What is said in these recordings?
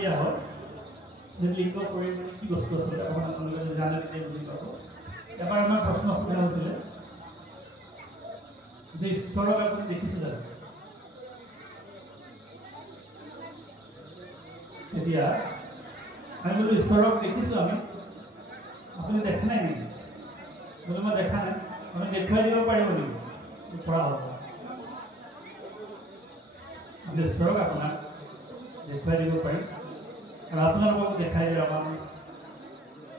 দিয়া হয় লিংগ কৰি মানে কি বস্তু আছিলে আপোনালোকে জানে তেতিয়া বুজি পাব এবাৰ আমাৰ প্ৰশ্ন সোধা হৈছিলে যে ঈশ্বৰক আপুনি দেখিছে জানো তেতিয়া আমি বোলো ঈশ্বৰক দেখিছোঁ আমি আপুনি দেখা নাই নেকি বোলো মই দেখা নাই আপুনি দেখুৱাই দিব পাৰিব নেকি পৰা হ'ব আমি ঈশ্বৰক আপোনাক দেখুৱাই দিব পাৰিম আৰু আপোনালোকক দেখাই দিলে আমাৰ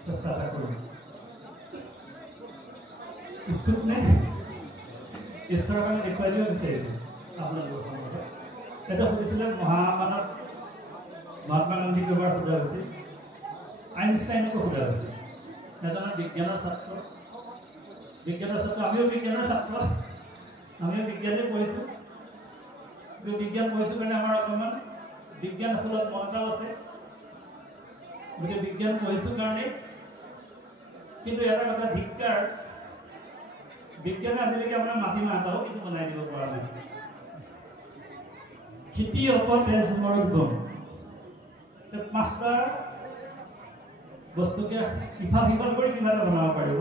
চেষ্টা এটা কৰিম ইচ্ছুক নে ঈশ্বৰক আমি দেখুৱাই দিব বিচাৰিছোঁ আপোনালোকৰ সন্মুখত এটা সুধিছিলে মহামানৱ মহাত্মা গান্ধীক এবাৰ সোধা হৈছিল আইনষ্টাইনকো সোধা হৈছিল এজনে বিজ্ঞানৰ ছাত্ৰ আমিও বিজ্ঞানৰ ছাত্ৰ আমিও বিজ্ঞানেই পঢ়িছোঁ কিন্তু বিজ্ঞান পঢ়িছোঁ কাৰণে আমাৰ অকণমান বিজ্ঞান ফলত মন এটাও আছে গতিকে বিজ্ঞান পঢ়িছোঁ কাৰণে কিন্তু এটা কথা ধিক্কাৰ বিজ্ঞানে আজিলৈকে আপোনাৰ মাটিমাহ এটাও কিন্তু বনাই দিব পৰা নাই খেতি ওপৰত তেজ মৰুভূমি পাঁচটা বস্তুকে ইফাল সিফাল কৰি কিবা এটা বনাব পাৰিব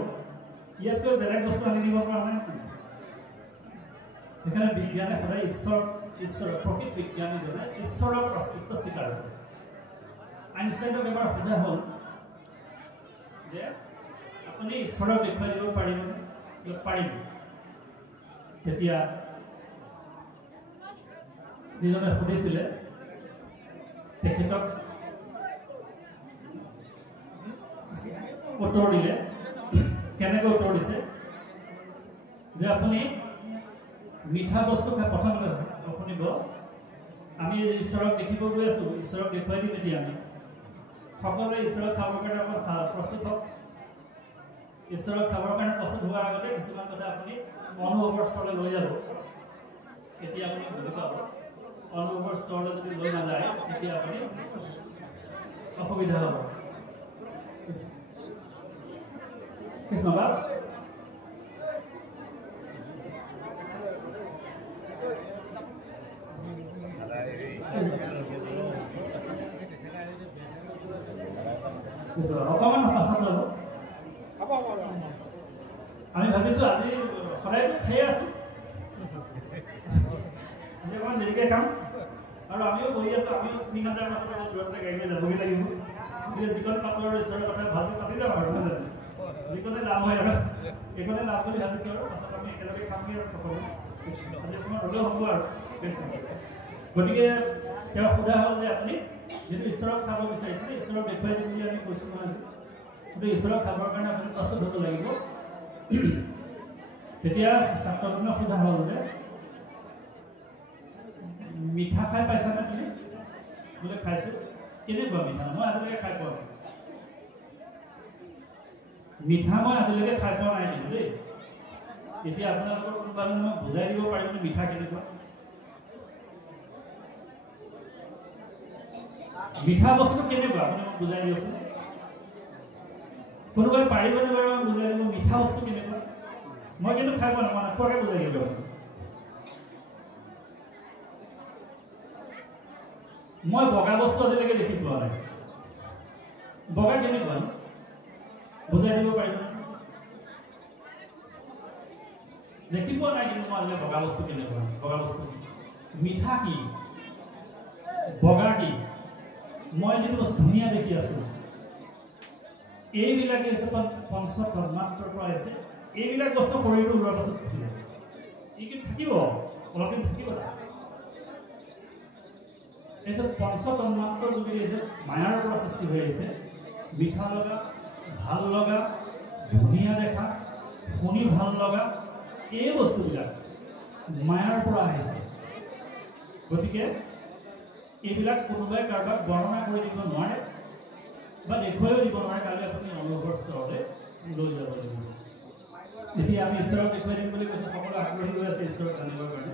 ইয়াতকৈ বেলেগ বস্তু আনি দিব পৰা নাই সেইকাৰণে বিজ্ঞানে সদায় ঈশ্বৰ প্ৰকৃত বিজ্ঞানীজনে ঈশ্বৰৰ অস্তিত্ব স্বীকাৰ কৰে আইনষ্টাইনক এবাৰ সোধা হ'ল যে আপুনি ঈশ্বৰক দেখুৱাই দিব পাৰিবনে পাৰিব তেতিয়া যিজনে সুধিছিলে তেখেতক উত্তৰ দিলে কেনেকৈ উত্তৰ দিছে যে আপুনি মিঠা বস্তু খাই প্ৰথমতে শুনিব আমি ঈশ্বৰক দেখিব গৈ আছোঁ ঈশ্বৰক দেখুৱাই দিম এতিয়া আমি সকলোৱে ঈশ্বৰক চাবৰ কাৰণে অকল প্ৰস্তুত হওক ঈশ্বৰক চাবৰ কাৰণে প্ৰস্তুত হোৱাৰ আগতে কিছুমান কথা আপুনি অনুভৱৰ স্তৰলৈ লৈ যাব তেতিয়া আপুনি বুজি পাব অনুভৱৰ স্তৰলৈ যদি লৈ নাযায় তেতিয়া আপুনি অসুবিধা হ'ব কৃষ্ণবাদ অকণমান পাছত ল'ব আমি ভাবিছোঁ আজি সদায়তো খায়ে আছোঁ আজি অকণমান দেৰিকৈ খাম আৰু আমিও বহি আছোঁ আমিও 3 ঘণ্টাৰ পাছত অলপ দূৰতে গাড়ী লৈ যাবগৈ লাগিব গতিকে যিকণ পাতোঁ আৰু ঈশ্বৰৰ কথা ভালকৈ পাতি যাম আৰু নহয় জানো যিকণে লাভ হয় আৰু এইকণে লাভ বুলি ভাবিছোঁ আৰু পাছত আমি একেলগে খামগৈ আৰু সকলো আজি অকণমান হ'লেও হ'ব আৰু গতিকে তেওঁ সোধা হ'ল যে আপুনি যিটো ঈশ্বৰক চাব বিচাৰিছিলে ঈশ্বৰক দেখুৱাই দিম বুলি আমি কৈছোঁ নহয় কিন্তু ঈশ্বৰক চাবৰ কাৰণে আপুনি প্ৰস্তুত হ'ব লাগিব তেতিয়া ছাত্ৰজনক সোধা হ'ল যে মিঠা খাই পাইছানে তুমি বোলে খাইছোঁ কেনেকুৱা মিঠা মই আজিলৈকে খাই পোৱা নাই মিঠা মই আজিলৈকে খাই পোৱা নাই কিন্তু দেই এতিয়া আপোনালোকৰ কোনোবা এজনে মই বুজাই দিব পাৰিবনে মিঠা কেনেকুৱা মিঠা বস্তু কেনেকুৱা আপুনি মোক বুজাই দিয়কচোন কোনোবাই পাৰিবনে বাৰু মই বুজাই দিব মিঠা বস্তু কেনেকুৱা মই কিন্তু খাই পোৱা নাই মই নাখোৱাকৈ বুজাই দিব মই বগা বস্তু আজিলৈকে দেখি পোৱা নাই বগা কেনেকুৱা বুজাই দিব পাৰিব দেখি পোৱা নাই কিন্তু মই আজিলৈকে বগা বস্তু কেনেকুৱা বগা বস্তু মিঠা কি বগা কি মই যিটো বস্তু ধুনীয়া দেখি আছোঁ এইবিলাকে হৈছে পঞ্চ তন্মাত্ৰৰ পৰা আহিছে এইবিলাক বস্তু শৰীৰটো ওলোৱাৰ পাছত গুচি যাব ই কিন্তু থাকিব অলপ দিন থাকিব এই যে পঞ্চ তন্মাত্ৰৰ যোগেদি আহিছে মায়াৰ পৰা সৃষ্টি হৈ আহিছে মিঠা লগা ভাল লগা ধুনীয়া দেখা শুনি ভাল লগা এই বস্তুবিলাক মায়াৰ পৰা আহিছে গতিকে এইবিলাক কোনোবাই কাৰোবাক বৰ্ণনা কৰি দিব নোৱাৰে বা দেখুৱাইও দিব নোৱাৰে কালি আপুনি অনুভৱৰ স্তৰলৈ লৈ যাব লাগিব এতিয়া আমি ঈশ্বৰক দেখুৱাই দিম বুলি কৈছোঁ সকলো আগ্ৰহী হৈ আছে ঈশ্বৰক জানিবৰ কাৰণে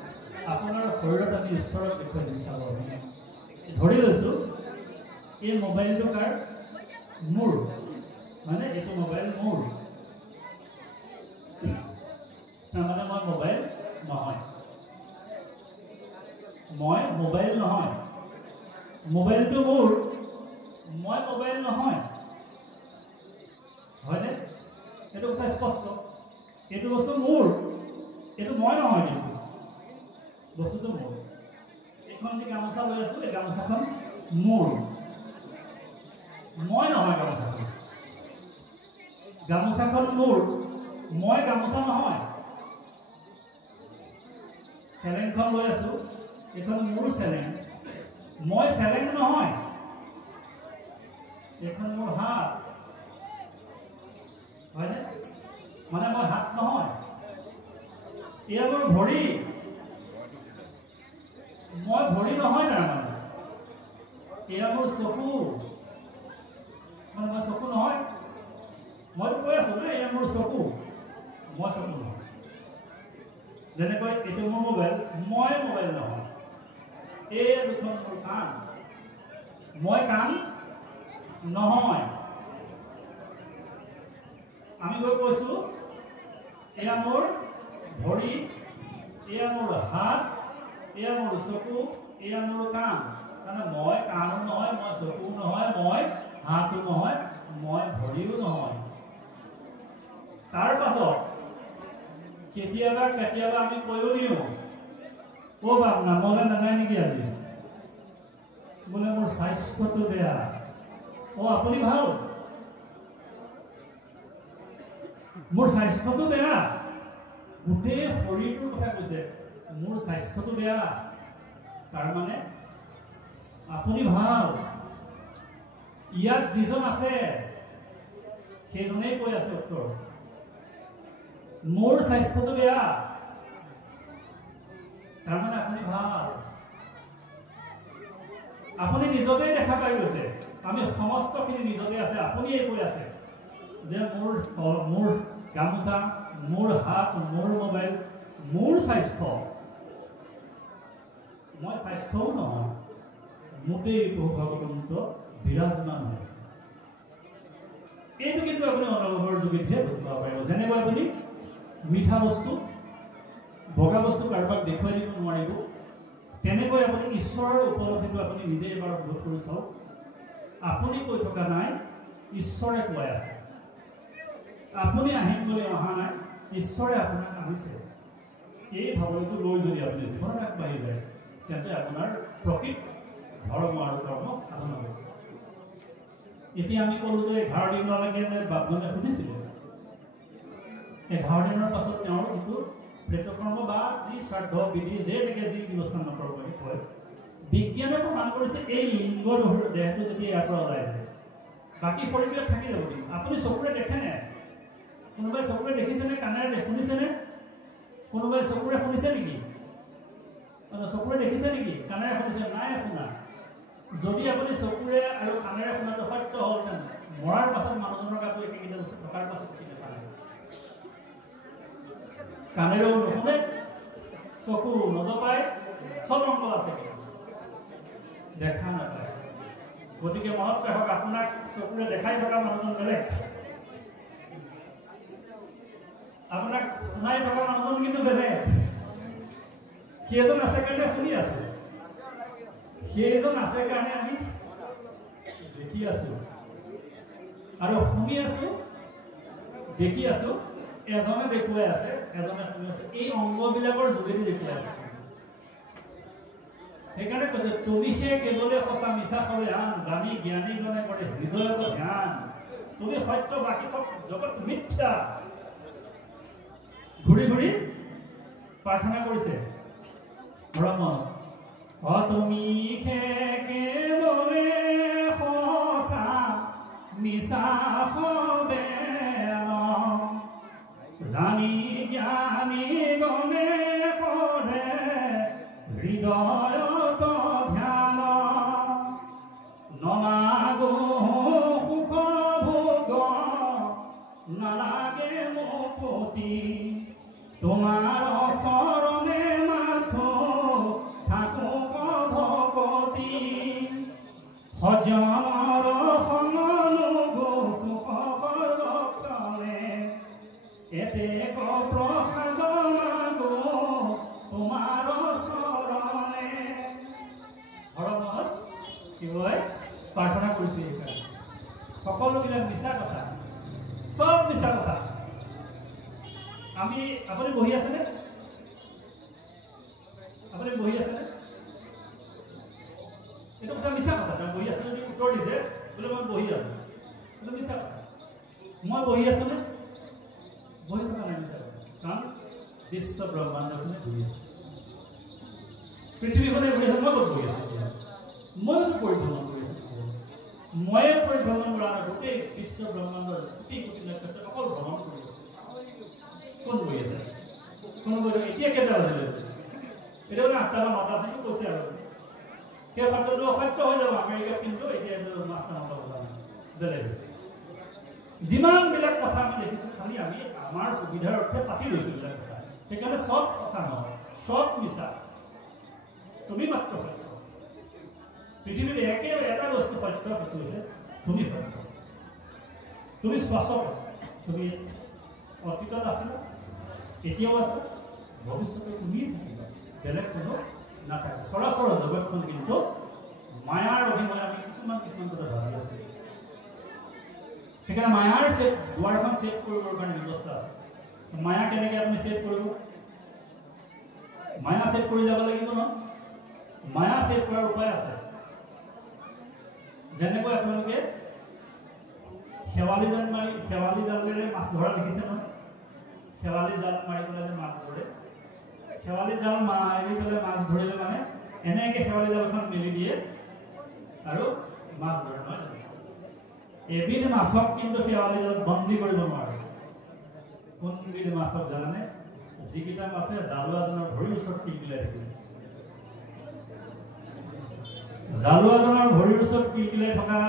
আপোনাৰ শৰীৰত আমি ঈশ্বৰক দেখুৱাই দিম চাব ধৰি লৈছোঁ এই মোবাইলটো কাৰ মোৰ মানে এইটো মোবাইল মোৰ তাৰমানে মই মোবাইল নহয় মোবাইলটো মোৰ মই মোবাইল নহয় হয়নে এইটো কথা স্পষ্ট এইটো বস্তু মোৰ এইটো মই নহয় কিন্তু বস্তুটো মোৰ এইখন যে গামোচা লৈ আছো এই গামোচাখন মোৰ মই নহয় গামোচাখন মোৰ মই গামোচা নহয় চেলেংখন লৈ আছো এইখন মোৰ চেলেং মই চেলেং নহয় এইখন মোৰ হাত হয়নে মানে মই হাত নহয় এয়া মোৰ ভৰি মই ভৰি নহয় তাৰমানে এয়া মোৰ চকু মানে মই চকু নহয় মইতো কৈ আছো না এয়া মোৰ চকু মই চকু নহয় যেনেকৈ এইটো মোৰ মোবাইল মই মোবাইল নহয় এই দুখন মোৰ কাণ মই কাণ নহয় আমি গৈ কৈছো এয়া মোৰ ভৰি এয়া মোৰ হাত এয়া মোৰ চকু এয়া মোৰ কাণ মানে মই কাণো নহয় মই চকু নহয় মই হাতো নহয় মই ভৰিও নহয় তাৰ পাছত কেতিয়াবা আমি কৈও দিওঁ অ বাপ নামলে নাযায় নেকি আজি বোলে মোৰ স্বাস্থ্যটো বেয়া অ আপুনি ভাল মোৰ স্বাস্থ্যটো বেয়া গোটেই শৰীৰটোৰ কথা কৈছে মোৰ স্বাস্থ্যটো বেয়া তাৰ মানে আপুনি ভাল ইয়াত যিজন আছে সেইজনেই কৈ আছে উত্তৰ মোৰ স্বাস্থ্যটো বেয়া তাৰ মানে আপুনি ভাল আপুনি নিজতেই দেখা পাই গৈছে আমি সমস্তখিনি নিজতে আছে আপুনিয়ে কৈ আছে যে মোৰ গামোচা মোৰ হাত মোৰ মোবাইল মোৰ স্বাস্থ্য মই স্বাস্থ্যও নহয় মোটেই ভগৱন্ত বিৰাজমান হৈ আছে এইটো কিন্তু আপুনি অনুভৱৰ যোগেদিহে বুজি পাব পাৰিব যেনেকৈ আপুনি মিঠা বস্তু বগা বস্তু কাৰোবাক দেখুৱাই দিব নোৱাৰিব তেনেকৈ আপুনি ঈশ্বৰৰ উপলব্ধিটো আপুনি নিজে এবাৰ অনুভৱ কৰি চাওক আপুনি কৈ থকা নাই ঈশ্বৰে কৈ আছে আপুনি আহিম বুলি অহা নাই ঈশ্বৰে আপোনাক আনিছে এই ভাৱনাটো লৈ যদি আপুনি জীৱনত আগবাঢ়ি যায় তেন্তে আপোনাৰ প্ৰকৃত ধৰ্ম আৰু কৰ্ম সাধন হ'ব এতিয়া আমি ক'লো যে 11 দিনলৈকে যে বাপজনে সুধিছিলে 11 দিনৰ পাছত তেওঁৰ যিটো প্ৰেতকৰ্ম বা যি শ্ৰাদ্ধ বিধি যেনেকৈ যি ব্যৱস্থা নকৰক বুলি কয় বিজ্ঞানে প্ৰমাণ কৰিছে এই লিংগ দেহটো যদি ইয়াৰ পৰা ওলাই যায় বাকী শৰীৰত থাকি যাব কিন্তু আপুনি চকুৰে দেখেনে কোনোবাই চকুৰে দেখিছেনে কাণেৰে শুনিছেনে কোনোবাই চকুৰে শুনিছে নেকি চকুৰে দেখিছে নেকি কাণেৰে শুনিছে নাই শুনা যদি আপুনি চকুৰে আৰু কাণেৰে শুনাটো সত্য হ'লহেঁতেন মৰাৰ পাছত মানুহজনৰ গাটো একেকেইটা বস্তু থকাৰ পাছত কি দেখা নাই কাণেৰেও নুশুনে চকু নজপায় চব অংগ আছে দেখা নাপায় গতিকে মনত ৰাখক আপোনাক চকুৰে দেখাই থকা মানুহজন বেলেগ আপোনাক শুনাই থকা মানুহজন কিন্তু বেলেগ সেইজন আছে কাৰণে শুনি আছো সেইজন আছে কাৰণে আমি দেখি আছো আৰু শুনি আছো দেখি আছো এজনে দেখুৱাই আছে এজনে শুনি আছে এই অংগবিলাকৰ যোগেদি দেখুৱাই আছে সেইকাৰণে কৈছে তুমি সে কেৱলে সঁচা মিছা সবে আন জানি জ্ঞানীজনে কৰে হৃদয়ত ধ্যান তুমি সত্য বাকী চব জগত মিথ্যা ঘূৰি ঘূৰি প্ৰাৰ্থনা কৰিছে তুমি সে কেৱলে সঁচা মিছা সবে জানি জ্ঞানী গণে কৰে হৃদয়ত ধ্যান নমাগো সুখ ভোগ নালাগে মুকতি তোমাৰ চৰণে মাথো থাকো ভগতি সজনৰ সমনো সুখৰ লক্ষণে এতে প্ৰসাদ মাগো তোমাৰ চৰণে হৰমত কি হয় প্ৰাৰ্থনা কৰিছে সেইকাৰণে সকলোবিলাক মিছা কথা সব মিছা কথা আমি আপুনি বহি আছেনে এইটো কথা মিছা কথা তেওঁ বহি আছো যদি উত্তৰ দিছে বোলে মই বহি আছো এইটো মিছা কথা মই বহি আছো নে বহি থকা নাই মিছা কথা কাৰণ বিশ্ব ব্ৰহ্মাণ্ডখনে ঘূৰি আছে পৃথিৱীখনে ঘূৰি আছে মই ক'ত বহি আছো মইতো পৰিভ্ৰমণ কৰি আছো ময়ে পৰিভ্ৰমণ কৰা নাই গোটেই বিশ্ব ব্ৰহ্মাণ্ডৰ কোটি কোটি নক্ষত্ৰ অকল ভ্ৰমণ কৰি আছে কোন বহি আছে কোনো বহি এতিয়া কেইটা বাজিলে এটা মানে 8টা বা 9টা যিটো কৈছে আৰু সেই ক্ষেত্ৰটো অসত্য হৈ যাব আমেৰিকাত কিন্তু এতিয়া এইটো 8টা 9টা বজা নাই বেলেগ হৈছে যিমানবিলাক কথা আমি দেখিছোঁ খালি আমি আমাৰ সুবিধাৰ অৰ্থে পাতি লৈছোঁ এইবিলাক কথা সেইকাৰণে সব সঁচা নহয় সব মিছা তুমি মাত্ৰ সত্য পৃথিৱীত একেবাৰে এটা বস্তু সত্য সেইটো হৈছে তুমি সত্য তুমি শাশ্বত তুমি অতীতত আছিলা এতিয়াও আছে ভৱিষ্যতে তুমিয়ে থাকিবা বেলেগ কোনো নাথাকে চৰাচৰ জগতখন কিন্তু মায়াৰ অধীনত আমি কিছুমান কথা ভাবি আছো সেইকাৰণে মায়াৰ দুৱাৰখন ছেট কৰিবৰ কাৰণে ব্যৱস্থা আছে মায়া কেনেকৈ আপুনি ছেট কৰিব মায়া ছেট কৰি যাব লাগিব ন মায়া ছেট কৰাৰ উপায় আছে যেনেকৈ আপোনালোকে শেৱালি জালেৰে মাছ ধৰা দেখিছে ন শেৱালি জাল মাৰি পেলাই যে মাছ ধৰে শেৱালি জাল মাৰি পেলাই মাছ ধৰিলে মানে এনেকৈ শেৱালি জালখন মেলি দিয়ে আৰু মাছ ধৰে নহয় এবিধ মাছক কিন্তু শেৱালি জালত বন্দী কৰিব নোৱাৰে কোনবিধ মাছক জানানে যিকেইটা মাছে জালুৱাজনৰ ভৰিৰ ওচৰত কিলকিলাই থাকিব জালুৱাজনৰ ভৰিৰ ওচৰত কিলকিলাই থকা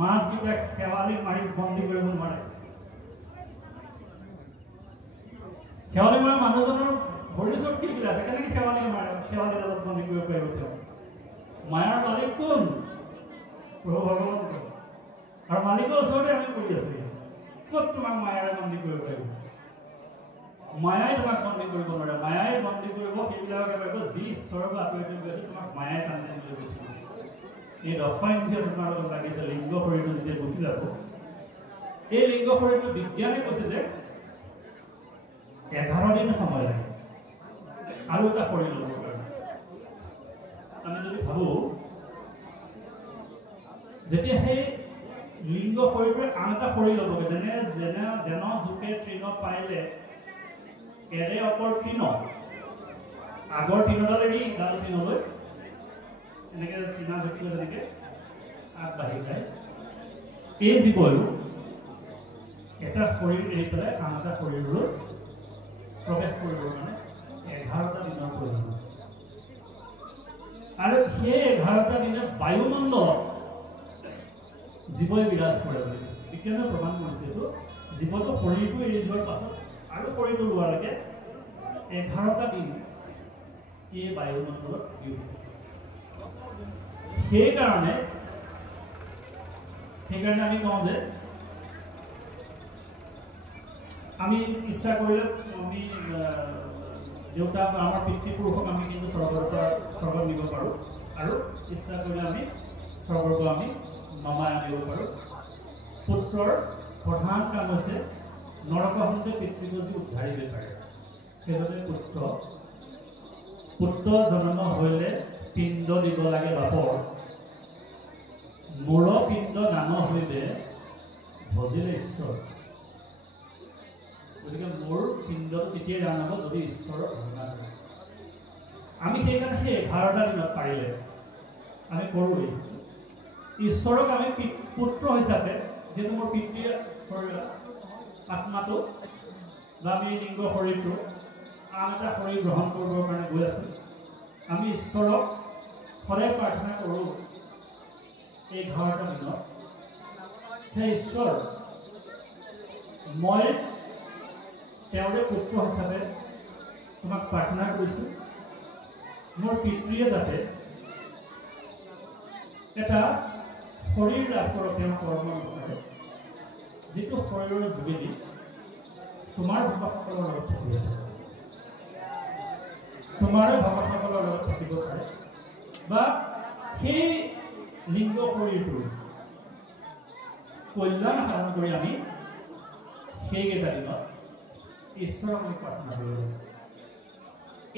মাছকেইটাক শেৱালিক মাৰি বন্দী কৰিব নোৱাৰে শেৱালি মাৰা মানুহজনৰ ভৰিৰ ওচৰত কিলকিলাই আছে কেনেকৈ শেৱালি জালত বন্দী কৰিব পাৰিব তেওঁ মায়াৰ মালিক কোন প্ৰভু ভগৱান আৰু মালিকৰ ওচৰতে আমি কৰি আছো ক'ত তোমাক মায়াৰে বন্দী কৰিব পাৰিব মায়াই তোমাক বন্দী কৰিব নোৱাৰে মায়াই বন্দী কৰিব সেইবিলাকে পাৰিব যি ঈশ্বৰৰ পৰা আঁতৰি গৈ আছে তোমাক মায়াই টানি টানি লৈ গৈ থাকিব এই অসংখ্য তোমাৰ লগত লাগিছে লিংগ শৰীৰটো যেতিয়া গুচি যাব এই লিংগ শৰীৰটো বিজ্ঞানে কৈছে যে 11 দিন সময় লাগে আৰু এটা শৰীৰ ল'বৰ কাৰণে আমি যদি ভাবো যেতিয়া সেই লিংগ শৰীৰটোৱে আন এটা শৰীৰ ল'বগে যেন জোকে তৃণ পাইলে এৰে অপৰ তৃণ আগৰ তৃণডাল এৰি ইডাল তৃণলৈ এনেকৈ চীনা জোকটোৱে যেনেকৈ আগবাঢ়ি যায় এই জীৱয়ো এটা শৰীৰ এৰি পেলাই আন এটা শৰীৰলৈ প্ৰৱেশ কৰিবৰ কাৰণে 11টা দিনৰ প্ৰয়োজন আৰু সেই 11টা দিনে বায়ুমণ্ডলত জীৱই বিৰাজ কৰে বুলি কৈছে বিজ্ঞানে প্ৰমাণ কৰিছে এইটো জীৱটো শৰীৰটো এৰি যোৱাৰ পাছত আৰু শৰীৰটো লোৱালৈকে 11টা দিন এই বায়ুমণ্ডলত সেইকাৰণে আমি কওঁ যে আমি ইচ্ছা কৰিলে আমি দেউতা বা আমাৰ পিতৃপুৰুষক আমি কিন্তু স্বৰ্গত নিব পাৰোঁ আৰু ইচ্ছা কৰিলে আমি স্বৰ্গৰ পৰা আমি নমাই আনিব পাৰোঁ পুত্ৰৰ প্ৰধান কাম হৈছে নৰকহন্তে পিতৃপুজি উদ্ধাৰিব পাৰে সেইজনে পুত্ৰ জন্ম হ'লে পিণ্ড দিব লাগে বাপৰ মোৰ পিণ্ড দান হইবে ভজিলে ঈশ্বৰ গতিকে মোৰ পিণ্ডটো তেতিয়াই দান হ'ব যদি ঈশ্বৰৰ ভজনা কৰে আমি সেইকাৰণে সেই 11টা দিনত পাৰিলে আমি কৰোঁ ঈশ্বৰক আমি পুত্ৰ হিচাপে যিহেতু মোৰ পিতৃৰ আত্মাটো বা আমি লিংগ শৰীৰটো আন এটা শৰীৰ গ্ৰহণ কৰিবৰ কাৰণে গৈ আছোঁ আমি ঈশ্বৰক সদায় প্ৰাৰ্থনা কৰোঁ এই 11টা দিনত হে ঈশ্বৰ মই তেওঁৰে পুত্ৰ হিচাপে তোমাক প্ৰাৰ্থনা কৰিছোঁ মোৰ পিতৃয়ে যাতে এটা শৰীৰ লাভ কৰক তেওঁ কৰ্ম অনুসাৰে যিটো শৰীৰৰ যোগেদি তোমাৰ ভকতসকলৰ লগত থাকিব তোমাৰে ভকতসকলৰ লগত থাকিব পাৰে বা সেই লিংগ শৰীৰটোৰ কল্যাণ সাধন কৰি আমি সেইকেইটা দিনত ঈশ্বৰক আমি প্ৰাৰ্থনা কৰিব লাগিব।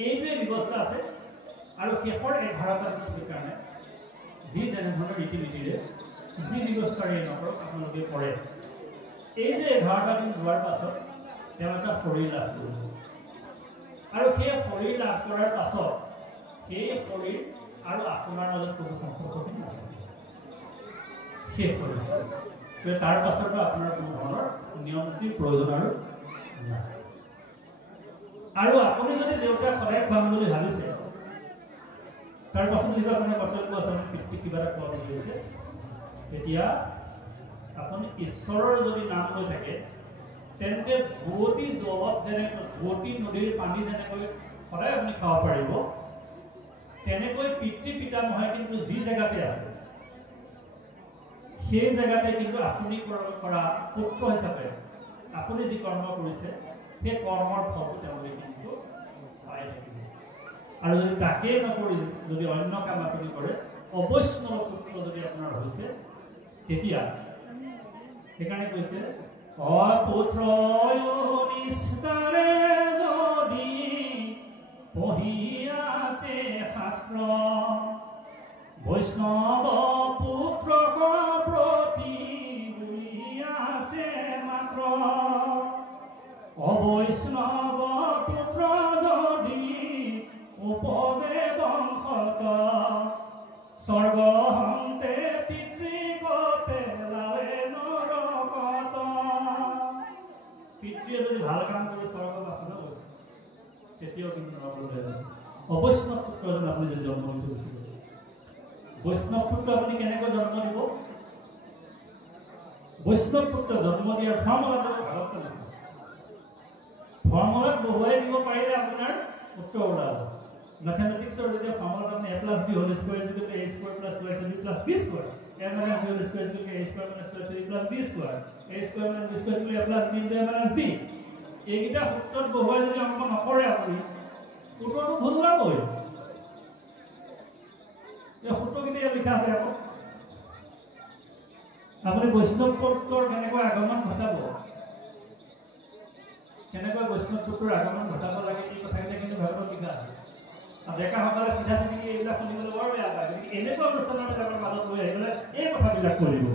এইটোৱে ব্যৱস্থা আছে। আৰু শেষৰ 11টা দিনৰ কাৰণে যি যেনেধৰণৰ ৰীতি নীতিৰে যি ব্যৱস্থাৰে নকৰক আপোনালোকে কৰে, এই যে 11টা দিন যোৱাৰ পাছত তেওঁ এটা শৰীৰ লাভ কৰিব। আৰু সেই শৰীৰ লাভ কৰাৰ পাছত সেই শৰীৰ আৰু আপোনাৰ মাজত কোনো সম্পৰ্কখিনি নাথাকে, শেষ হৈ গৈছে। তাৰ পাছতো আপোনাৰ কোনো ধৰণৰ নিয়ম নীতিৰ প্ৰয়োজন আৰু নাই। আৰু আপুনি যদি দেউতাক সদায় খুৱাম বুলি ভাবিছে, তাৰ পাছত যেতিয়া আপোনাৰ কৰ্তব্য আছে, আপুনি পিতৃক কিবা এটা খোৱা বিচাৰিছে, তেতিয়া আপুনি ঈশ্বৰৰ যদি নাম লৈ থাকে, তেন্তে বোৱতী জলত যেনেকৈ বোৱতী নদীৰ পানী যেনেকৈ সদায় আপুনি খাব পাৰিব, তেনেকৈ পিতৃ পিতামহে কিন্তু যি জেগাতে আছে সেই জেগাতে কিন্তু আপুনি কৰা পুত্ৰ হিচাপে আপুনি যি কৰ্ম কৰিছে সেই কৰ্মৰ ফলটো তেওঁলোকে কিন্তু পাই থাকিব। আৰু যদি তাকেই নকৰি যদি অন্য কাম আপুনি কৰে, অবৈষ্ণৱ পুত্ৰ যদি আপোনাৰ হৈছে, তেতিয়া সেইকাৰণে কৈছে অপুত্ৰ নিষ্ঠাৰে যদি পঢ়ি আছে শাস্ত্ৰ, বৈষ্ণৱ পুত্ৰক প্ৰতি বুলি আছে মাত্ৰ, অবৈষ্ণৱ পুত্ৰ যদি উপজে বংশত, স্বৰ্গ হন্তে পিতৃক পেলাৱে নৰকত। পিতৃয়ে যদি ভাল কাম কৰি স্বৰ্গবাসীত গৈছে, তেতিয়াও কিন্তু নৰকলৈ যায়। অবৈষ্ণৱ পুত্ৰ এজন আপুনি যদি জন্ম দি থৈছিল, বৈষ্ণৱ পুত্ৰ আপুনি কেনেকৈ জন্ম দিব? বৈষ্ণৱ পুত্ৰ জন্ম দিয়াৰ ফৰ্মুলাটো ভাগৱত লিখা আছে। ফৰ্মুলাত বহুৱাই দিব পাৰিলে আপোনাৰ উত্তৰ ওলাব। মেথমেটিক্সৰ যেতিয়া ফৰ্মুলাত আপুনি a + b whole square equal to a square + 2ac + b square, a - b whole square equal to a square + 2ac + b square, a square + b square equal to a + b * a - b, এইকেইটা সূত্ৰত বহুৱাই যদি অংক নকৰে আপুনি, উত্তৰটো ভুল ওলাবই। এই সূত্ৰকেইটা ইয়াত লিখা আছে। আকৌ আপুনি বৈষ্ণৱ পুত্ৰৰ কেনেকৈ আগমন ঘটাব, কেনেকৈ বৈষ্ণৱ পুত্ৰৰ আগমন ঘটাব লাগে, এই কথাকেইটা কিন্তু ভাগৱতত লিখা আছে। ডেকাসকলে চিধা চিধিকে এইবিলাক শুনিবলৈ বৰ বেয়া পায়। গতিকে এনেকুৱা অনুষ্ঠানবিলাকৰ মাজত লৈ আহি পেলাই এই কথাবিলাক কৰিব,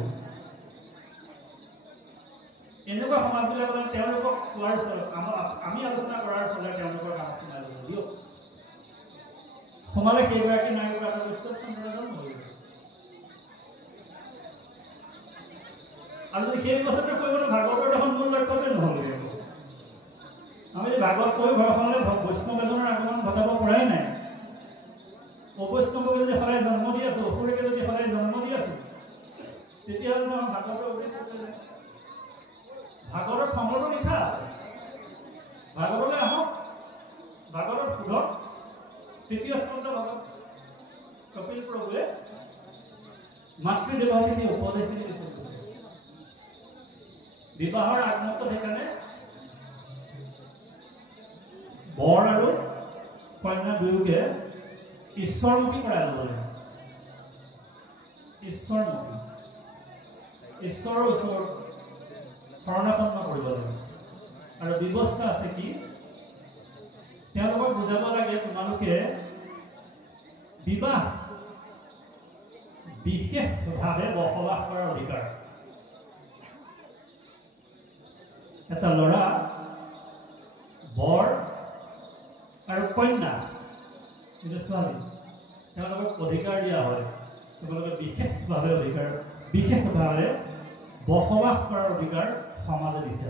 এনেকুৱা সমাজবিলাকত তেওঁলোকক কোৱাৰ আমি আলোচনা কৰাৰ চলে তেওঁলোকৰ কামত সোমাই ল'ব দিয়ক। সমাজে সেইগৰাকী নাৰীৰ পৰা এটা বৈষ্ণৱ সুন্দৰ জন্ম কৰিব। আৰু যদি সেই ব্যৱস্থাটো কৰিবলৈ ভাগৱতৰ দেখোন মূল লক্ষ্যটোৱে নহ'লে, আমি যদি ভাগৱত পঢ়ি ঘৰখনলৈ বৈষ্ণৱ এজনৰ আগমন ঘটাব পৰাই নাই, অবৈষ্ণৱকে যদি সদায় জন্ম দি আছো, অসুৰকে যদি সদায় জন্ম দি আছো, তেতিয়াহ'লে আমাৰ ভাগৱতৰ উদ্দেশ্য নাই। ভাগৱতত ফৰ্মুলাটো লিখা আছে। ভাগৱতলৈ আহক, ভাগৱতত সোধক। ৩য় স্কন্ধ ভাগৱত কপিল প্ৰভুৱে মাতৃদেৱতাক উপদেশখিনি দি থৈ গৈছে। বিবাহৰ আগমুহূৰ্তত সেইকাৰণে বৰ আৰু কন্যা দুয়োকে ঈশ্বৰমুখী কৰাই ল'ব লাগে। ঈশ্বৰমুখী, ঈশ্বৰৰ ওচৰত শৰণাপন্ন কৰিব লাগে। আৰু ব্যৱস্থা আছে কি, তেওঁলোকক বুজাব লাগে তোমালোকে বিবাহ বিশেষভাৱে বসবাস কৰাৰ অধিকাৰ। এটা ল'ৰা, বৰ আৰু কন্যা, কিন্তু ছোৱালী, তেওঁলোকক অধিকাৰ দিয়া হয়। তোমালোকে বিশেষভাৱে বসবাস কৰাৰ অধিকাৰ সমাজে দিছে।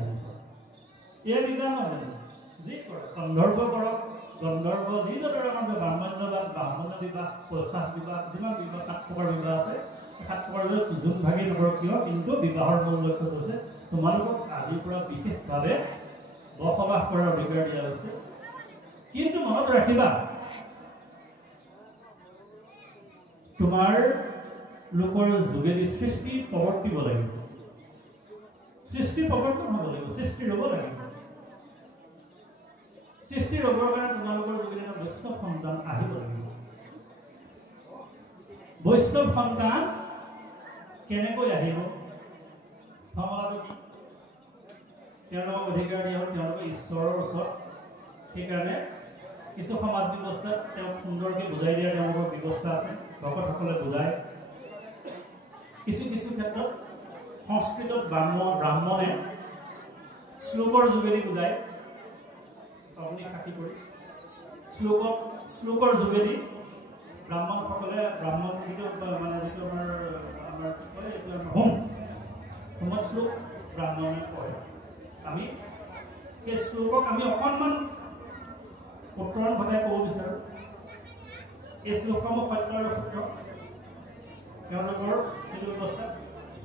এয়া বিবাহ নহয় জানো? যি কৰক, গন্ধৰ্ব কৰক, গন্ধৰ্ব যি যদৰ আমাৰ ব্ৰাহ্মণ্যবাদ, ব্ৰাহ্মণ্য বিবাহ, পৈশাচ বিবাহ, যিমান বিবাহ 7 প্ৰকাৰ বিবাহ আছে, 7 প্ৰকাৰ যোন ভাগেই নকৰক কিয়, কিন্তু বিবাহৰ মূল লক্ষ্যটো হৈছে তোমালোকক আজিৰ পৰা বিশেষভাৱে বসবাস কৰাৰ অধিকাৰ দিয়া হৈছে। কিন্তু মনত ৰাখিবা, তোমাৰ লোকৰ যোগেদি সৃষ্টি প্ৰৱৰ্তিব লাগিব। সৃষ্টি প্ৰৱৰ্তন হ'ব লাগিব, সৃষ্টি ৰ'ব লাগিব। সৃষ্টি ৰ'বৰ কাৰণে তোমালোকৰ যোগেদি এটা বৈষ্ণৱ সন্তান আহিব লাগিব। বৈষ্ণৱ সন্তান কেনেকৈ আহিব ফৰ্মুলাটো কি তেওঁলোকক অধিকাৰ দিয়া হ'ল তেওঁলোকে ঈশ্বৰৰ ওচৰত সেইকাৰণে কিছু সমাজ ব্যৱস্থাত তেওঁক সুন্দৰকৈ বুজাই দিয়াৰ তেওঁলোকৰ ব্যৱস্থা আছে ভকতসকলে বুজায় কিছু কিছু ক্ষেত্ৰত সংস্কৃতত ব্ৰাহ্মণে শ্লোকৰ যোগেদি বুজায় আপুনি সাক্ষী কৰি শ্লোকৰ যোগেদি ব্ৰাহ্মণসকলে যিটো মানে যিটো আমাৰ কি কয় এইটো আমাৰ হোমত শ্লোক ব্ৰাহ্মণে কয় আমি সেই শ্লোকক আমি অকণমান উত্তৰণ ঘটাই ক'ব বিচাৰোঁ এই শ্লোকসমূহ সত্য আৰু শুদ্ধ তেওঁলোকৰ যিটো ব্যৱস্থা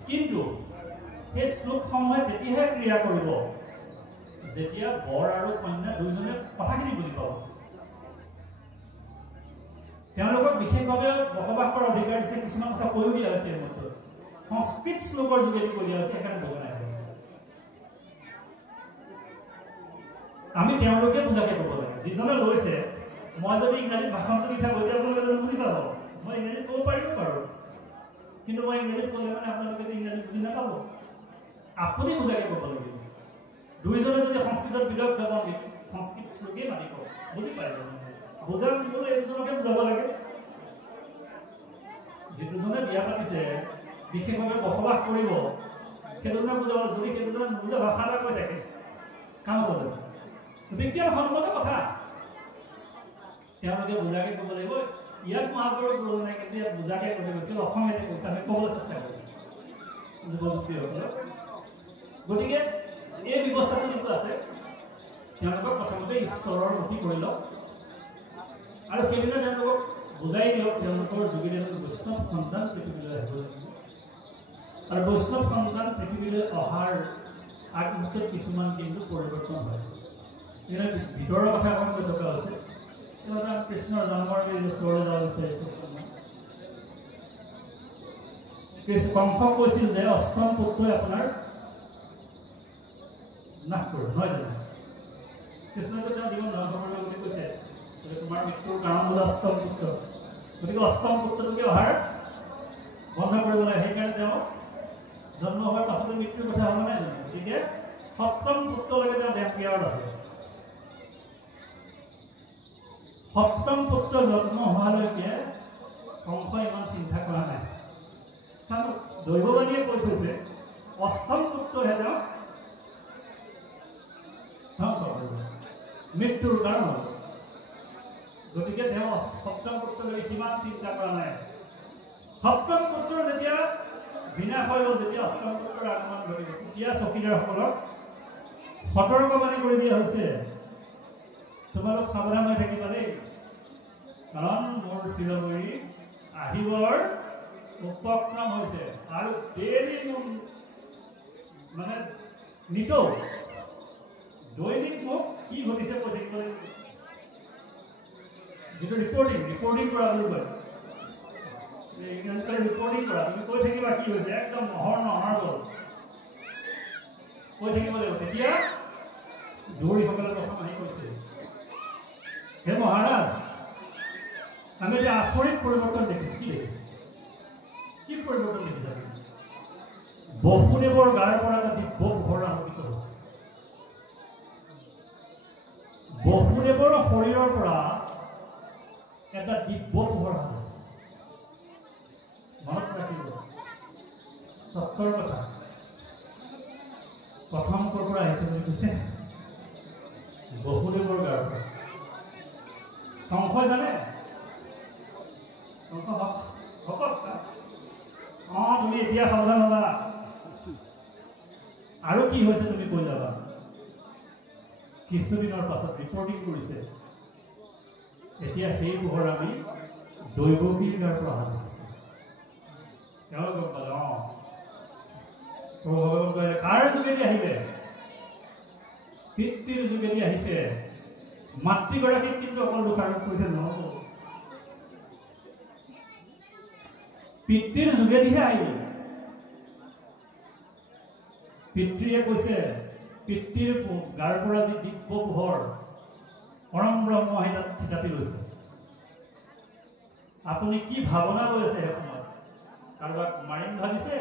কিন্তু সেই শ্লোকসমূহে তেতিয়াহে ক্ৰিয়া কৰিব যেতিয়া বৰ আৰু কন্যা দুয়োজনে কথাখিনি বুজি পাব তেওঁলোকক বিশেষভাৱে বসবাস কৰাৰ অধিকাৰ দিছে কিছুমান কথা কৈও দিয়া হৈছে এই মতে সংস্কৃত শ্লোকৰ যোগেদি কৈ দিয়া হৈছে সেইকাৰণে বুজা নাই আমি তেওঁলোকে বুজাকে ক'ব লাগে যিজনে লৈছে মই যদি ইংৰাজীত ভাষণটো দি থাকোঁ এতিয়া আপোনালোকে যদি বুজি পাব মই ইংৰাজীত ক'ব পাৰিব পাৰোঁ কিন্তু মই ইংৰাজীত ক'লে মানে আপোনালোকে ইংৰাজীত বুজি নাপাব আপুনি বুজাকে ক'ব লাগিব দুইজনে যদি সংস্কৃতত বিলগ দেৱন সংস্কৃত শ্লোকেই মাতি কওক বুজি পাই যাব বুজাৰ দিবলৈ এই দুজনকে বুজাব লাগে যি দুজনে বিয়া পাতিছে বিশেষভাৱে বসবাস কৰিব সেই দুজনে বুজাব যদি সেই দুজনে নুবুজা ভাষা এটা কৈ থাকে কাম হ'ব যাব বিজ্ঞানসন্মত কথা তেওঁলোকে বুজাকে ক'ব লাগিব ইয়াত মহাপুৰুষ গুৰুজনাই কিন্তু ইয়াত বুজাকে কৈ গৈছিল অসমীয়াতে কৈছে আমি ক'বলৈ চেষ্টা কৰিম যুৱ যুৱতীসকলক গতিকে এই ব্যৱস্থাটো যিটো আছে তেওঁলোকক প্ৰথমতে ঈশ্বৰৰ মুখী কৰি লওক আৰু সেইদিনা তেওঁলোকক বুজাই দিয়ক তেওঁলোকৰ যোগেদি বৈষ্ণৱ সন্তান পৃথিৱীলৈ আহিব লাগিব আৰু বৈষ্ণৱ সন্তান পৃথিৱীলৈ অহাৰ আগমুহূৰ্তত কিছুমান কিন্তু পৰিৱৰ্তন হয় এইবিলাক ভিতৰৰ কথা অকণ কৈ থকা হৈছে কৃষ্ণৰ জন্মৰ ওচৰলৈ যাব বিচাৰিছোঁ কংসক কৈছিল যে অষ্টম পুত্ৰই আপোনাৰ নাশ কৰোঁ নহয় জানো কৃষ্ণকে তেওঁ জীৱন ধ্বংস কৰিব বুলি কৈছে তোমাৰ মৃত্যুৰ কাৰণ বোলে অষ্টম পুত্ৰ গতিকে অষ্টম পুত্ৰটোকে অহাৰ বন্ধ কৰিব লাগে সেইকাৰণে তেওঁ জন্ম হোৱাৰ পাছতে মৃত্যুৰ কথা হ'ব নাই জানো গতিকে সপ্তম পুত্ৰলৈকে তেওঁ পিৰিয়ড আছে সপ্তম পুত্ৰ জন্ম হোৱালৈকে কংসই ইমান চিন্তা কৰা নাই কাৰণ দৈৱবাণীয়ে কৈ থৈছে অষ্টম পুত্ৰহে তেওঁ ধ্বংস কৰিব মৃত্যুৰ কাৰণ হ'ব গতিকে তেওঁ সপ্তম পুত্ৰলৈকে সিমান চিন্তা কৰা নাই সপ্তম পুত্ৰৰ যেতিয়া বিনাশ হৈ গ'ল যেতিয়া অষ্টম পুত্ৰৰ আগমন ঘটিব তেতিয়া চকীদাৰসকলক সতৰ্কবাণী কৰি দিয়া হৈছে তোমালোক সাৱধান হৈ থাকিবা দেই কাৰণ মোৰ চিৰমৰি আহিবৰ উপক্ৰম হৈছে আৰু ডেইলি মানে নিতৌ দৈনিক মোক কি ঘটিছে কৈ থাকিব লাগিব যিটো ৰিপৰ্টিং কৰা বুলি কয় ইংৰাজীত ৰিপৰ্টিং কৰা তুমি কৈ থাকিবা কি হৈছে একদম নহৰ গ'ল কৈ থাকিব লাগিব তেতিয়া দৌৰীসকলে প্ৰথম আহি কৈছে হে মহাৰাজ আমি এতিয়া আচৰিত পৰিৱৰ্তন দেখিছোঁ কি পৰিৱৰ্তন দেখিছা বসুদেৱৰ গাৰ পৰা এটা দিব্য পোহৰ আলোকিত হৈছে বসুদেৱৰ শৰীৰৰ পৰা এটা দিব্য পোহৰ হৈছে মনত ৰাখিব তত্ত্বৰ কথা প্ৰথম ক'ৰ পৰা আহিছে বুলি কৈছে বসুদেৱৰ গাৰ পৰা কংসই জানে তুমি এতিয়া সাৱধান হ'বা আৰু কি হৈছে তুমি কৈ যাবা কিছুদিনৰ পাছত ৰিপৰ্টিং কৰিছে এতিয়া সেই পোহৰ আমি দৈৱকীৰ গাৰ পৰা অহা দেখিছোঁ তেওঁ গম পালে প্ৰভু ভগৱান কৈছে কাৰ যোগেদি আহিলে পিতৃৰ যোগেদি আহিছে মাতৃগৰাকীক কিন্তু অকল দোষাৰোপ কৰিলে নহ'ব পিতৃৰ যোগেদিহে আহিল পিতৃয়ে কৈছে পিতৃৰ গাৰ পৰা যি দিব্য পোহৰ পৰম ব্ৰহ্ম আহি তাত থিতাপি লৈছে আপুনি কি ভাৱনা লৈ আছে সেই সময়ত কাৰোবাক মাৰিম ভাবিছে,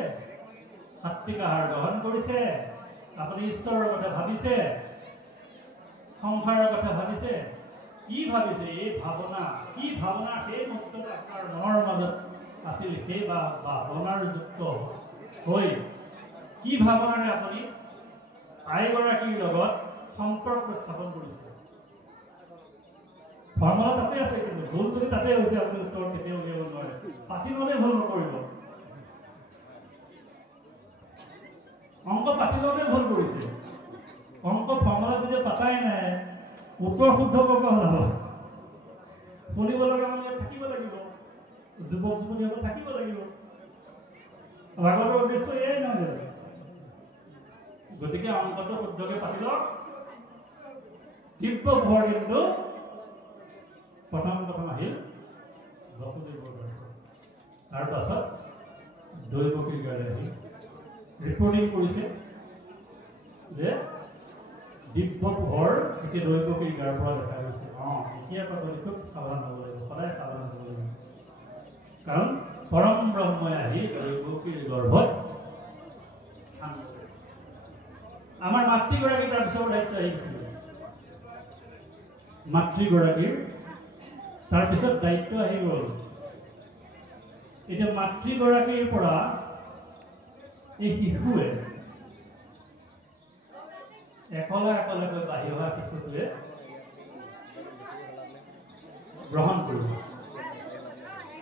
সাত্বিক আহাৰ গ্ৰহণ কৰিছে, আপুনি ঈশ্বৰৰ কথা ভাবিছে, সংসাৰৰ কথা ভাবিছে, কি ভাবিছে? এই ভাৱনা, কি ভাৱনা সেই মুহূৰ্তত আপোনাৰ মনৰ মাজত আছিল, সেই ভাৱনাৰ যুক্ত হৈ কি ভাৱনাৰে আপুনি তাইগৰাকীৰ লগত সম্পৰ্ক স্থাপন কৰিছে? ফৰ্মুলা তাতে আছে, কিন্তু ভুল যদি তাতে হৈছে আপুনি উত্তৰ কেতিয়াও উলিয়াব নোৱাৰে। পাতি লওঁতে ভুল নকৰিব, অংক পাতি লওঁতে ভুল কৰিছে। অংক ফৰ্মুলা যেতিয়া পাতাই নাই, উত্তৰ শুদ্ধ কৰিব ওলাব। শুনিব লগা মানুহে থাকিব লাগিব, যুৱক যুৱতীসকল থাকিব লাগিব। ভাগৱতৰ উদ্দেশ্য এয়াই নহয় জানো? গতিকে অংকটো শুদ্ধকে পাতি লওক। দিব্য ভৰ কিন্তু প্ৰথম আহিল বসুদেৱৰ গাড়ী, তাৰ পাছত দৈৱকীৰ গাড়ী আহি ৰিপৰ্টিং কৰিছে যে দিব্য ভৰ এতিয়া দৈৱকীৰ গাৰ পৰা দেখা গৈছে। এতিয়াৰ পৰা খুব সাৱধান হ'ব লাগিব, সদায় সাৱধান হ'ব লাগিব, কাৰণ পৰম ব্ৰহ্মই আহি দৈৱকীৰ গৰ্ভত আমাৰ মাতৃগৰাকী তাৰ পিছৰ দায়িত্ব আহি গৈছিল। মাতৃগৰাকীৰ তাৰপিছত দায়িত্ব আহি গ'ল। এতিয়া মাতৃগৰাকীৰ পৰা এই শিশুৱে একলাকৈ বাঢ়ি অহা শিশুটোৱে গ্ৰহণ কৰিব।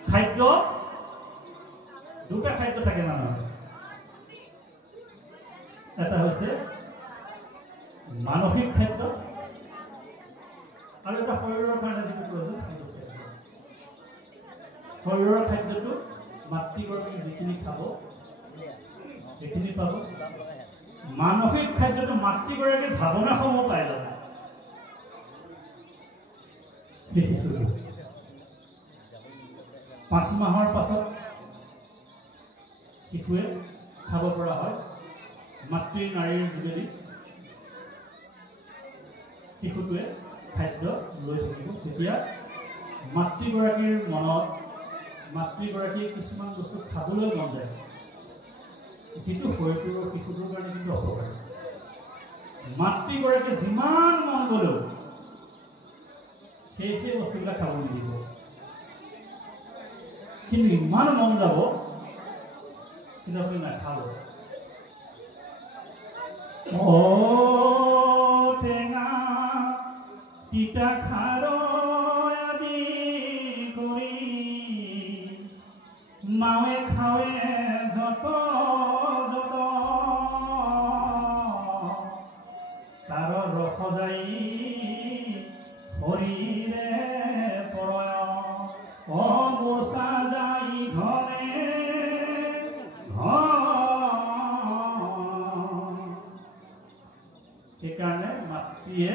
খাদ্য দুটা খাদ্য থাকে মানুহৰ, এটা হৈছে মানসিক খাদ্য আৰু এটা শৰীৰৰ কাৰণে যিটো প্ৰয়োজন সেইটো খাদ্য। শৰীৰৰ খাদ্যটো মাতৃগৰাকী যিখিনি খাব সেইখিনি পাব। মানসিক খাদ্যটো মাতৃগৰাকীৰ ভাৱনাসমূহ পাই যাব। সেই শিশুটো 5 মাহৰ পাছত শিশুৱে খাব পৰা হয়। মাতৃ নাৰীৰ যোগেদি শিশুটোৱে খাদ্য লৈ থাকিব। তেতিয়া মাতৃগৰাকীৰ মনত মাতৃগৰাকীয়ে কিছুমান বস্তু খাবলৈ মন যায়, যিটো শৰীৰটোৰ শিশুটোৰ কাৰণে কিন্তু অপকাৰী। মাতৃগৰাকীয়ে যিমান মন গ'লেও সেই বস্তুবিলাক খাব নিদিব, কিন্তু ইমান মন যাব কিন্তু আপুনি নাখাব। টেঙা তিতা খাৰ আদি কৰি মাৱে খাৱে যত তাৰ ৰস যাই শৰীৰে পৰয় মূৰ্ছা যাই ঘনে সেইকাৰণে মাতৃয়ে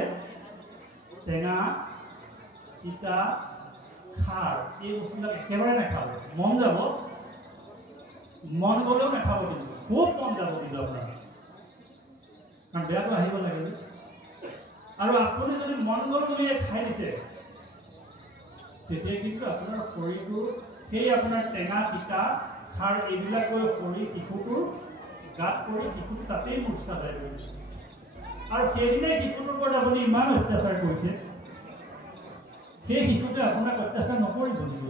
টেঙা তিতা খাৰ এই বস্তুবিলাক একেবাৰে নাখাব। মন যাব, মন গ'লেও নাখাব, কিন্তু খুব মন যাব কিন্তু আপোনাৰ, কাৰণ বেয়াটো আহিব লাগে। আৰু আপুনি যদি মন গ'ল বুলিয়ে খাই দিছে, তেতিয়া কিন্তু আপোনাৰ শৰীৰটোৰ সেই আপোনাৰ টেঙা তিতা খাৰ এইবিলাক গৈ শৰীৰ শিশুটোৰ গাত পৰি শিশুটো তাতেই মূৰ্ছা যায়। আৰু সেইদিনাই শিশুটোৰ ওপৰত আপুনি ইমান অত্যাচাৰ কৰিছে, সেই শিশুটোৱে আপোনাক অত্যাচাৰ নকৰিব নেকি?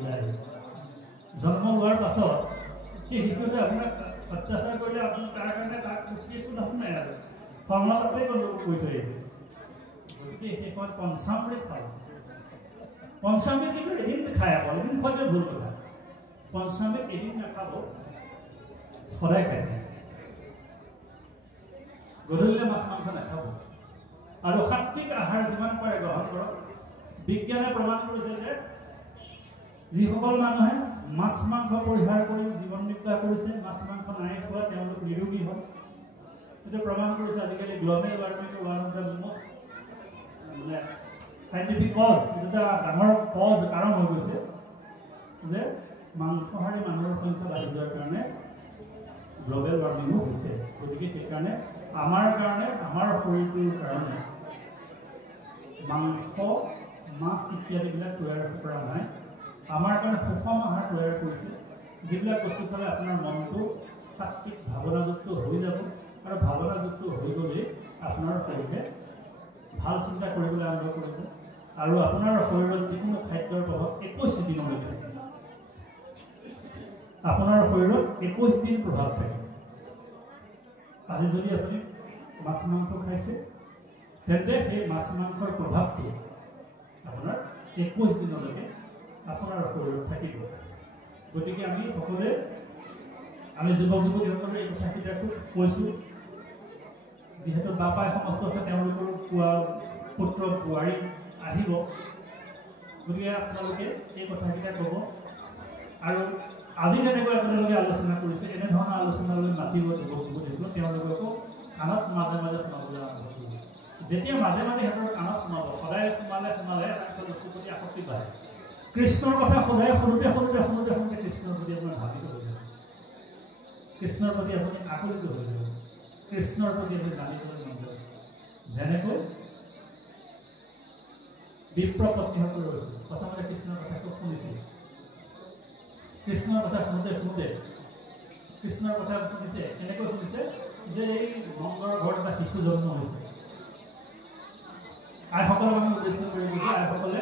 জন্ম লোৱাৰ পাছত সেই শিশুটোৱে আপোনাক অত্যাচাৰ কৰিলে আপুনি তাৰ কাৰণে তাক মুক্তি একো নাই আৰু ফৰ্মুলা তাতে গণ্ডগোল কৰি থৈ আহিছে। গতিকে শেষত পঞ্চামৃত খাব। পঞ্চামৃত কিন্তু এদিন খায়, আকৌ এদিন খোৱাটো ভুল কথা। পঞ্চামৃত এদিন নাখাব, সদায় খাই থাকে। গধূলিলৈ মাছ মাংস নাখাব আৰু সাত্বিক আহাৰ যিমান পাৰে গ্ৰহণ কৰক। বিজ্ঞানে প্ৰমাণ কৰিছে যে যিসকল মানুহে মাছ মাংস পৰিহাৰ কৰি জীৱন নিৰ্বাহ কৰিছে, মাছ মাংস নাই খোৱা, তেওঁলোক নিৰোগী হয়। এইটো প্ৰমাণ কৰিছে আজিকালি গ্ল'বেল ৱাৰ্মিঙৰ one of the most scientific cause, এটা ডাঙৰ কাৰণ হৈ গৈছে যে মাংসহাৰী মানুহৰ সংখ্যা বাঢ়ি যোৱাৰ কাৰণে গ্ল'বেল ৱাৰ্মিঙো হৈছে। গতিকে সেইকাৰণে আমাৰ কাৰণে, আমাৰ শৰীৰটোৰ কাৰণে মাংস মাছ ইত্যাদিবিলাক তৈয়াৰ কৰা নাই। আমাৰ কাৰণে সুষম আহাৰ তৈয়াৰ কৰিছে যিবিলাক বস্তু খালে আপোনাৰ মনটো সাত্বিক ভাৱনাযুক্ত হৈ যাব আৰু ভাৱনাযুক্ত হৈ গ'লে আপোনাৰ শৰীৰে ভাল চিন্তা কৰিবলৈ আৰম্ভ কৰিব আৰু আপোনাৰ শৰীৰত যিকোনো খাদ্যৰ প্ৰভাৱ 21 দিনলৈকে থাকে আপোনাৰ শৰীৰত 21 দিন প্ৰভাৱ থাকে আজি যদি আপুনি মাছ মাংস খাইছে তেন্তে সেই মাছ মাংসৰ প্ৰভাৱটো আপোনাৰ 21 দিনলৈকে আপোনাৰ শৰীৰত থাকিব গতিকে আমি সকলোৱে আমি যুৱক যুৱতীসকলে এই কথাকেইটা খুব কৈছোঁ যিহেতু বাপাই সমস্ত আছে তেওঁলোকৰ পুত্ৰ বোৱাৰী আহিব গতিকে আপোনালোকে এই কথাকেইটা ক'ব আৰু আজি যেনেকৈ আপোনালোকে আলোচনা কৰিছে এনেধৰণৰ আলোচনালৈ মাতিব যুৱক যুৱতীসকলক তেওঁলোককো কাণত মাজে মাজে সোমাবলৈ আৰম্ভ কৰিব যেতিয়া মাজে মাজে সিহঁতৰ কাণত সোমাব সদায় সোমালে এটা বস্তুৰ প্ৰতি আসক্তি বাঢ়ে কৃষ্ণৰ কথা সদায় শুনোতে কৃষ্ণৰ প্ৰতি আপোনাৰ ভাবিত হৈ যাব কৃষ্ণৰ প্ৰতি আপুনি আকৰ্ষিত হৈ যাব কৃষ্ণৰ প্ৰতি আপুনি জানিবলৈ মন যাব যেনেকৈ বিপ্ৰ পত্নীসকল ৰৈছিল প্ৰথমতে কৃষ্ণৰ কথা খুব শুনিছিল কৃষ্ণৰ কথা শুনোতে কৃষ্ণৰ কথা শুনিছে এনেকৈ শুনিছে যে এই নন্দৰ ঘৰত এটা শিশু জন্ম হৈছে আইসকলক আমি উদ্দেশ্য কৰিব যে আইসকলে